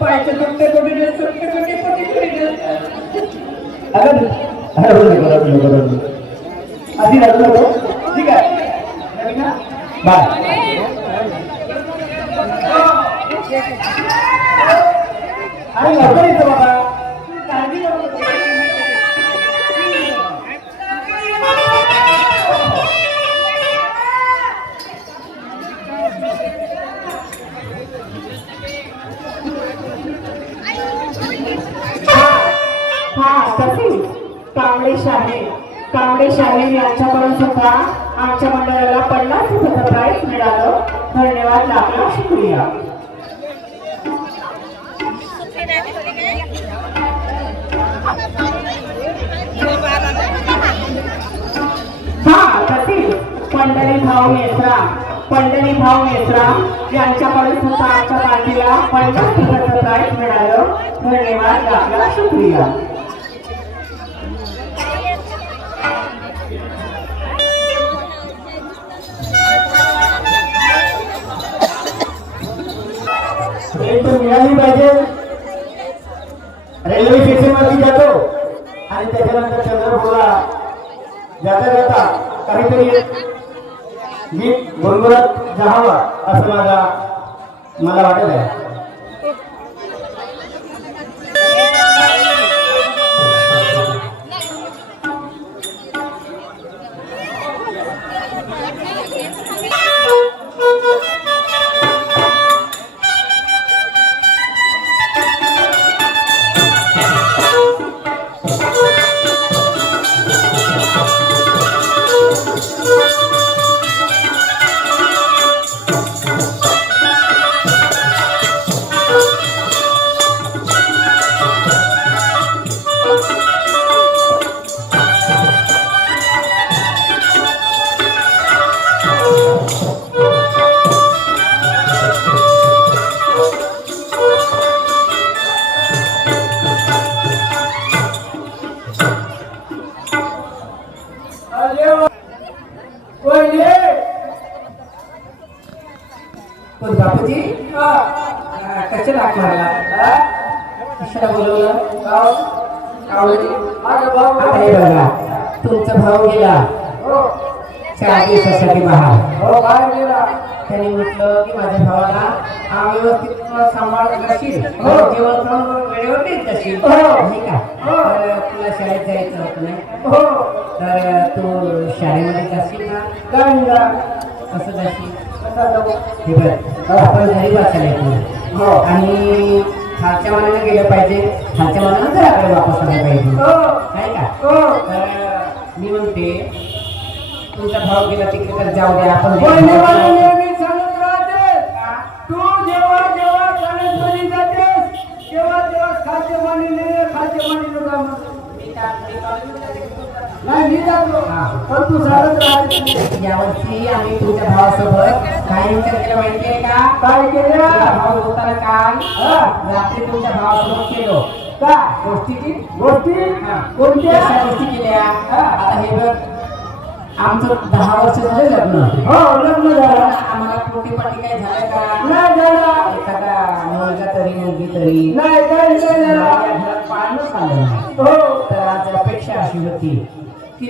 पायचे दुखते कोणी सुटते कोणी अगं आधी लागलो ठीक आहे बाय आणि लवकर येतो बाबा काळजी नको कांबळे शाळे यांच्याकडून सुद्धा आमच्या मंडळाला 50 रुपयाचं प्राइज मिळालं. धन्यवाद, लाख लाख शुक्रिया. हा तसेच पंढरी भाऊ मेसरा यांच्याकडून सुद्धा आमच्या पार्टीला 50 रुपयाचं प्राइज मिळालं. धन्यवाद, लाख लाख शुक्रिया. मिळाली पाहिजे. रेल्वे स्टेशन वरती जातो आणि त्याच्यानंतर चंद्रपूरला जाता जाता काहीतरी गीत गुणगुणत जावा असं मला वाटत आहे. बापूजी कसे दाखवायला कशाला बोलवलं बघा तुमचा भाऊ गेला 4 दिवसासाठी बाहेर गेला. त्यांनी म्हटलं की माझ्या भावाला व्यवस्थित सांभाळ करशील जेवण खाऊन वेळेवर देत करशील नाही का. तर तुला शाळेत जायचं होतं नाही तर तू शाळेमध्ये जाशील ना कसं जाशील आपण घरी बसायला आणि खालच्या मनाने गेलं पाहिजे खालच्या मनानं घराकडे वापस आलं पाहिजे नाही का. तर मी म्हणते तुमचा भाव गेला तिकडे तर जाऊ द्या आपण तू जेव्हा गणेशमध्ये जातेस तेव्हा खालच्या मानीने पण तू सांगत यावर्षी आम्ही तुमच्या भावासोबत काय विचार केला माहितीये का. काय केलं भाऊ होताना काल रात्री तुमच्या भावासोबत केलो का गोष्टी कोणत्या गोष्टी केल्या. आता हे बघ आमचं 10 वर्ष झाले लग्न लग्न झालं आम्हाला पोटीपाटी काय झालं का नाही झालं. एखादा मुलगा तरी मुलगी तरी नाही घरात पाळणंच आलं नाही. तर आज अपेक्षा अशी होती की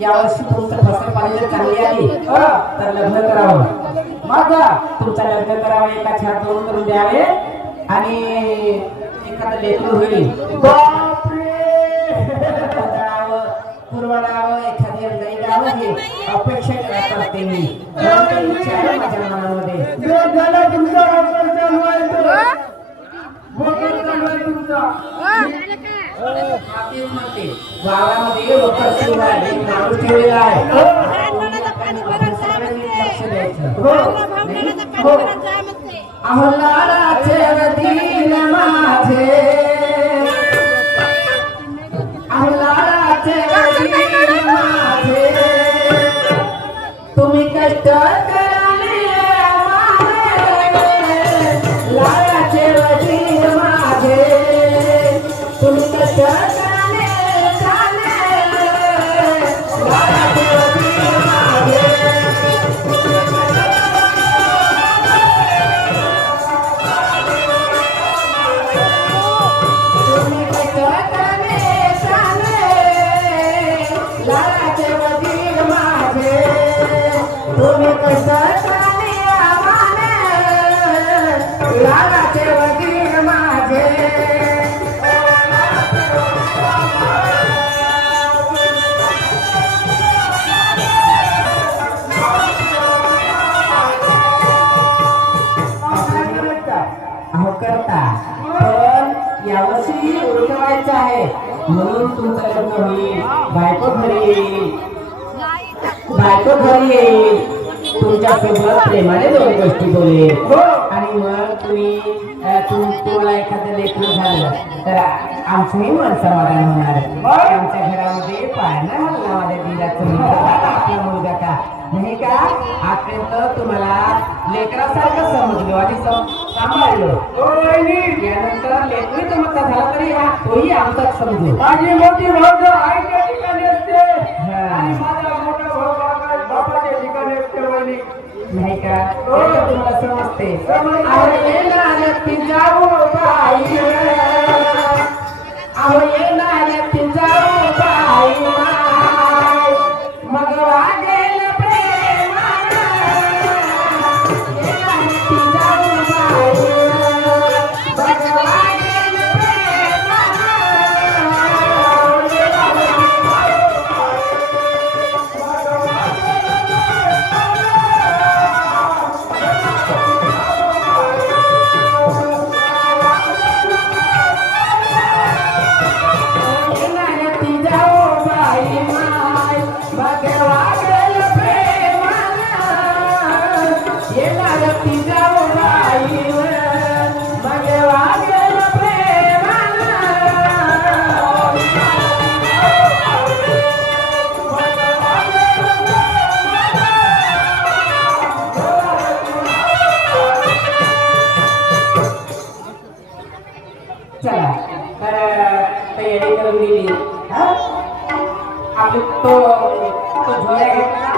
यावर्षी तुमचं फसल पाणी जर चांगली आली तर लग्न करावं तुमचं लग्न करावं एका छात दोन करून द्यावे आणि एखादं लेकरू होईल पुरवडावं एखादी अंगाई द्यावं हे अपेक्षा करते मी इच्छा आहे माझ्या मनामध्ये. गावामध्ये वकर सुरू आहे माणूस ठेवलेला आहे लक्ष द्यायचं. अहलाचे वदीन माझे अहलाचे वदीन माझे तुम्ही कष्ट कराले लाडाचे वदीन माझे तुम्ही कष्ट कराले लाडाचे वदीन माझे लालाचे वजीर माझे अहो करता पण यावर्षी उलटवायचं आहे म्हणून तुमचं लग्न होईल बायको घरी येईल तुमच्या सोबत प्रेमाने दोन गोष्टी बोलेल आणि मग तुम्हाला एखादं लेकरं झालं तर आमचंही मन समाधान होणार आमच्या घरामध्ये पाळणा हल्ला माझ्या दिलाचं आपला मुलगा का नाही का आजपर्यंत तुम्हाला लेकरासारखं समजलो आणि सांभाळलो यानंतर लेकरी तुमचा झाला तरी तोही आमचाच समजू माझी मोठी भाऊ आईच्या ठिकाणी असते आणि माझा मोठा भाऊ बापाच्या ठिकाणी असते वहिनी नाही का तुम्हाला समजते अहो ये नानक्की जाऊ बाई अहो ये नानक्की जाऊ बाई मग वागेल प्रेमानं ये नानक्की जाऊ बाई मग वागेल चला तर तयारी करून दिली आपली तो झोळ्या घेतला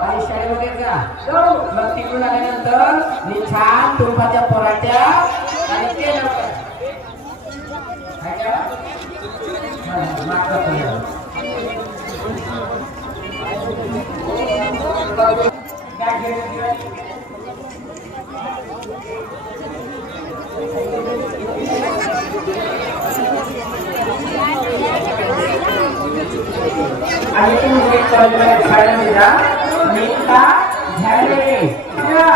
आणि शाळेमध्ये जा मग तिकडून आल्यानंतर मी छान तुपाच्या पराठ्या आणि केलं आणि तुम्ही शाळेमध्ये जा मी का झाले माझ्या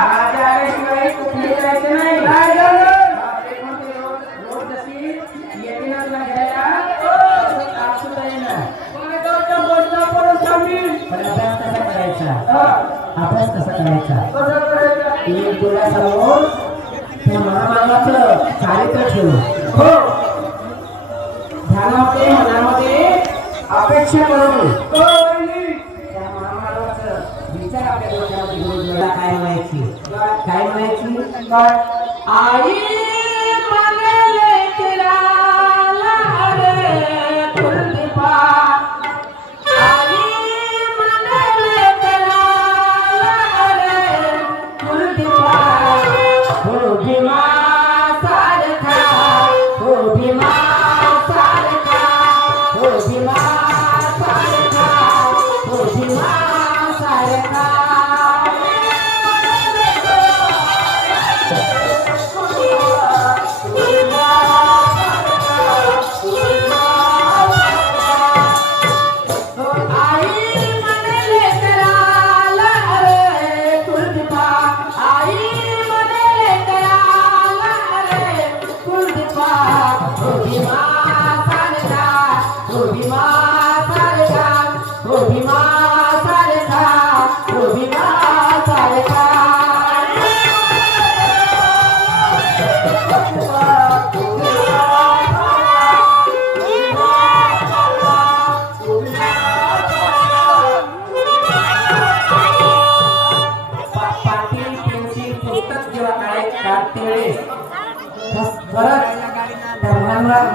आल्याशिवाय कुठे जायचं नाही रोज जशी येते ना तुला घ्यायला सुद्धा येणार अभ्यास कसा करायचा एक डोळ्यासमोर त्या महामानवाचं चारित्र्य ठेवू ध्यानामध्ये मनामध्ये अपेक्षा करून त्या महामानवाचं विचार आपल्या डोक्यामध्ये घेऊन काय म्हणायची आई म्हणाले तिला रे कुलदीपा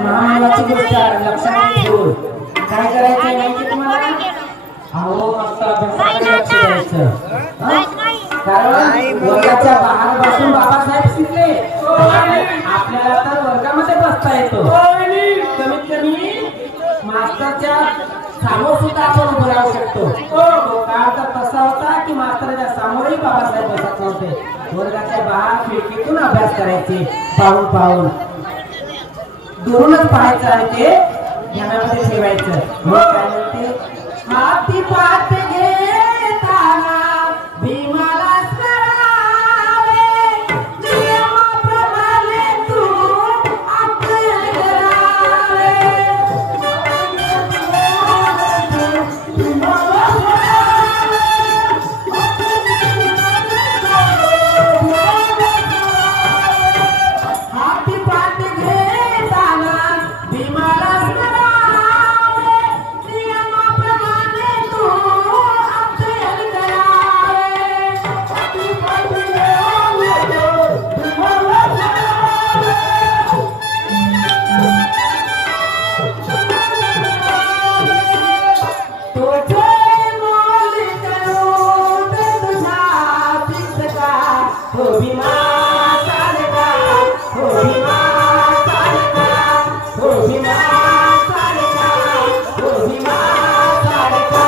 महामानवाची गोष्ट लक्षात ठेवून काय करायचं माहिती तुम्हाला अहो मस्त अभ्यासाकडे लक्ष द्यायचं कारण वर्गाच्या बाहेर बसून बाबासाहेब शिकले आपल्याला तर वर्गामध्ये बसता येतो कमीत कमी काळ तर तसा होता की मास्तराच्या समोरही बाबासाहेब बसत नव्हते. वर्गाच्या बाहेर खिडकीतून अभ्यास करायचे पाहून पाहून. दुरूनच पाहायचं आणि ते ध्यानामध्ये ठेवायचं. मग काय म्हणते, हाती पात घेताना भीमाला स्मरावे, नियमाप्रमाणे तू आपले करावे. हाती पात घेताना भीमाला स्मरावे, नियमाप्रमाणे तू आपले करावे. हाती पात घेताना भीमाला तुझे मोल करू ते तुझा पिसका, हो भीमा सारखा, हो भीमा सारखा, हो भीमा सारखा, हो भीमा सारखा.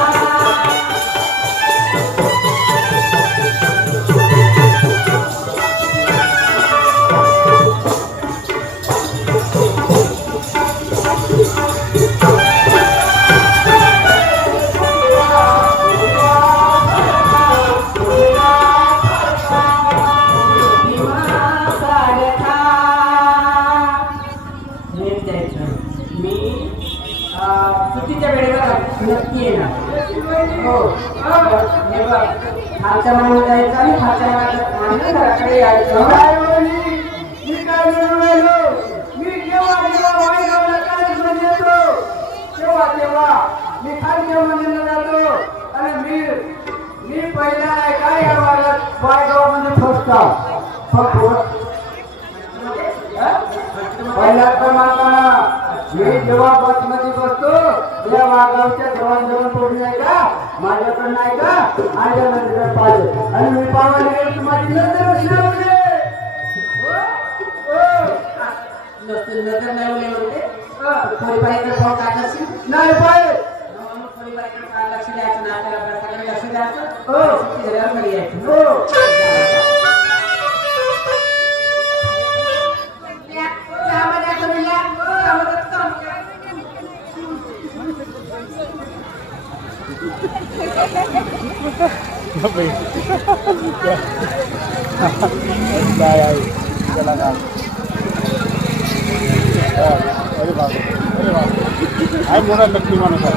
सुट्टीच्या वेळेला नक्की येणार. हो हे बघ, खालच्या मागे जायचं आणि खालच्या मागे घराकडे यायचं. मी काय म्हणून राहिलो, मी जेव्हा वाईगावला कॉलेजमध्ये येतो तेव्हा मी खालच्या मंदिरला जातो आणि मी पहिला आहे काय या वर्गात वाईगावमध्ये पहिल्या क्रमांकाला. मी जेव्हा बसमध्ये बसतो या वाघावच्या जवळ पडून आहे का माझ्याकडे नाही का माझ्या नंतर पाहिजे आणि मी पावायला गेलो माझी नंतर नजर नाही उले म्हणते. थोडी बाईकडे पाहून काय करशील? नाही पाहिजे. थोडी बाईकडे काय लक्ष द्यायचं ना, आपल्याला अभ्यासाकडे लक्ष द्यायचं. सुट्टी झाल्यावर घरी यायचं. मोठा लक्ष्मी माणूस आहे.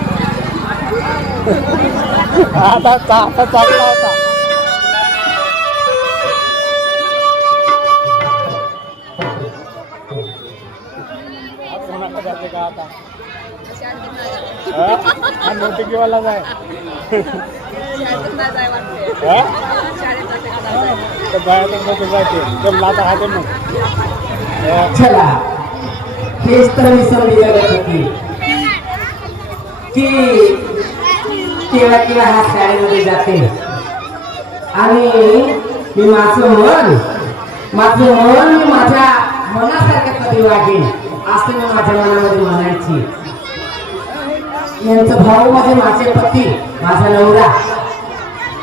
आता चांगला होता. कोणाकडे जाते का आता? मोठी किंवा जाय चला, हेच तर मी समजी लागत होती की केव्हा केव्हा हा शाळेमध्ये जाते आणि मी माझं मन मी माझ्या मनासारखं कधी वागेल असं मी माझ्या मनामध्ये म्हणायची. यांचं भाऊ माझे पती, माझा नवरा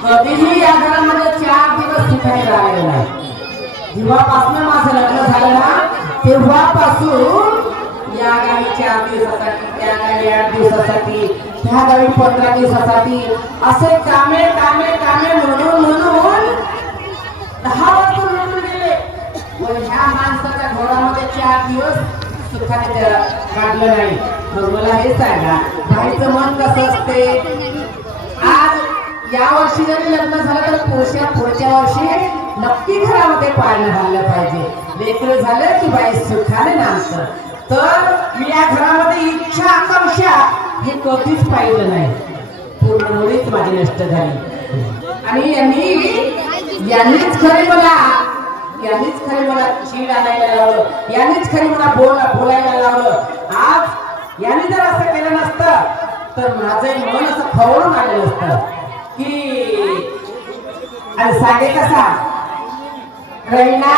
कधीही या घरामध्ये 4 दिवस सुखाने राहिलेला नाही. जेव्हापासून माझं लग्न झालं ना तेव्हापासून या गावी 4 दिवसासाठी, त्या गावी 8 दिवसासाठी, त्या गावी 15 दिवसासाठी असे कामे म्हणून 10 वर्ष निघून गेले. पण ह्या माणसाच्या घरामध्ये 4 दिवस सुखाने काढलं नाही. मग मला हे सांगा, बाईचं मन कसं असते? आज या वर्षी जरी लग्न झालं तर पुढच्या वर्षी नक्की घरामध्ये पाळणं घाललं पाहिजे. लेकरं झालं की बाई सुखाने नांदतं. तर मी या घरामध्ये इच्छा आकांक्षा हे कधीच पाहिलं नाही. पूर्ण मुळीच माझी नष्ट झाली आणि यांनीच खरे मला चीड आणायला लावलं, यांनीच खरी मला बोलायला लावलं. आज यांनी जर असं केलं नसतं तर माझं मन असं खवळून आलेलं असतं की आणि सांगे कसा रवीना,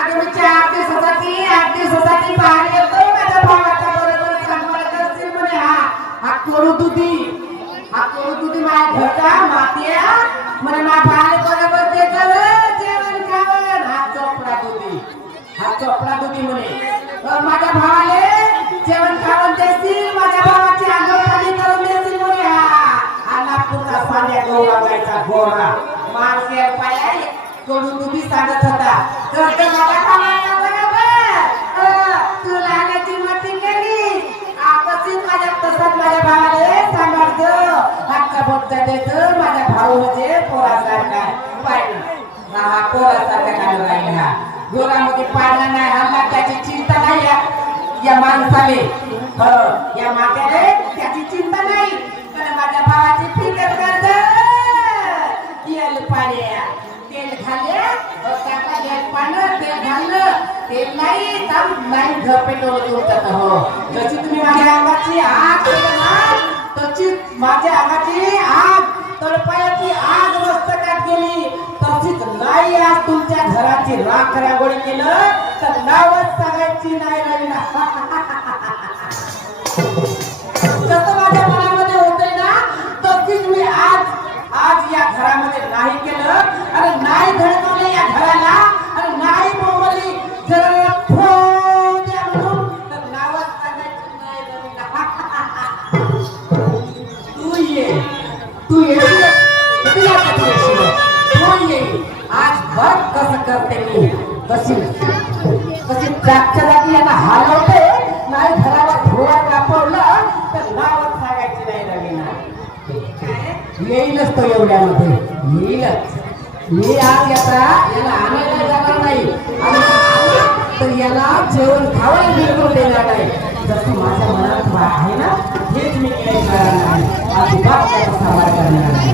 अगं मी 4 दिवसासाठी 8 दिवसासाठी बाहेर येतो माझ्या भावाच्या बरोबर सांभाळत असतील म्हणे. हा करू तुझी माझ्या घरचा मातिया मला मा भाले बरोबर ते जेवण खावं हा चोपडा दुधी म्हणे माझ्या भावाले जेवण खावण देतील माझ्या भावाची आंघोळ पाणी करून देतील म्हणे हा नागपूरचा पाण्या गोवा गायचा गोरा माणसे पाया तोडून दुधी सांगत होता तर माझ्या भावाला बरोबर तू लहानाची मती केली आपसीत माझ्या तसाच माझ्या भावाले सांभाळतो हक्का बोटचा देतो माझ्या भाऊ म्हणजे पोरासारखा पाहिजे हा पोरासारखा काढून राहिला गोरामध्ये पाडला नाही हा त्याची चिंता नाही या माणसाले या मात्याले त्याची चिंता नाही पण माझ्या भावाची फिकर करत येल पाड्या तेल घाल्या त्याला येल पानं तेल घाललं तेल नाही तर नाही घर पेटवलं तुमचं हो जशी तुम्ही माझ्या अंगाची आग केलं ना तशी माझ्या अंगाची आग तळपायाची आग मस्तकात गेली तशीच नाही आज तुमच्या घराची राख रांगोळी केलं तर नावच सांगायची नाही राहिली जसं माझ्या मनामध्ये होते ना तशीच मी आज या घरामध्ये नाही केलं आणि नाही धडकवलं या घराला आणि नाही बोंबली जरा द्या म्हणून तर नावच सांगायची नाही राहिली तू ये आज बघ कसं करते मी कशी जागच्या जागी यांना हलवते नाही घरावर धुवा कापवलं तर नावच सांगायची नाही रवीना येईलच तो एवढ्यामध्ये येईलच मी आज याला आणायला जाणार नाही तर याला जेवण खावायला बिलकुल देणार नाही जसं माझ्या मनात आहे ना हेच मी काही करणार नाही अजिबात त्याचा सांभाळ करणार नाही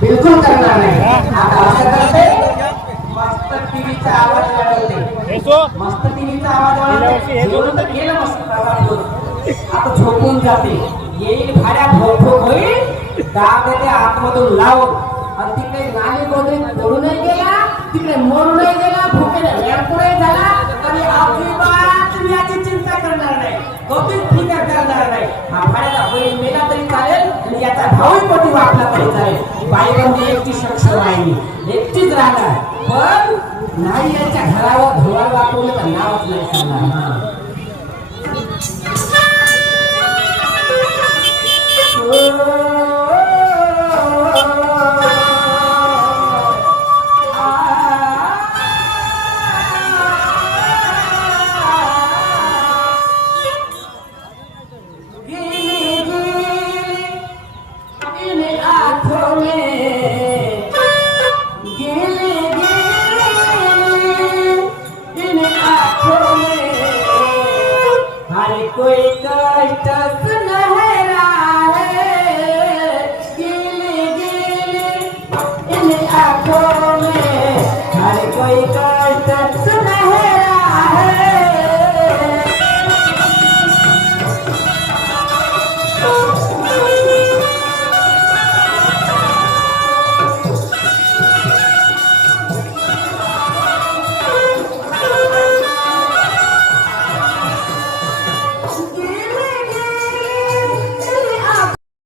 बिलकुल करणार नाही आता असं करते मस्त टीव्हीचा आवाज वाढवते मस्त टीव्हीचा आवाज वाढवते जेवण तर गेलं मस्त आता झोपून जाते येईल भाड्या भोक होईल दाब येते आतमधून लावून आणि तिकडे नाली गोदरी पडू नाही गेला तिकडे मरू नाही गेला भुकेने वेळपुढे झाला तरी अजिबात तुम्ही याची चिंता करणार नाही कधीच फिकर करणार नाही हा भाड्याचा बैल मेला तरी चालेल आणि याचा भाऊ पोटी वाटला तरी चालेल बाईबंदी एकटी सक्षम आहे मी एकटीच राहणार पण नाही याच्या घरावर धुवार वापरलं तर नावच नाही सांगणार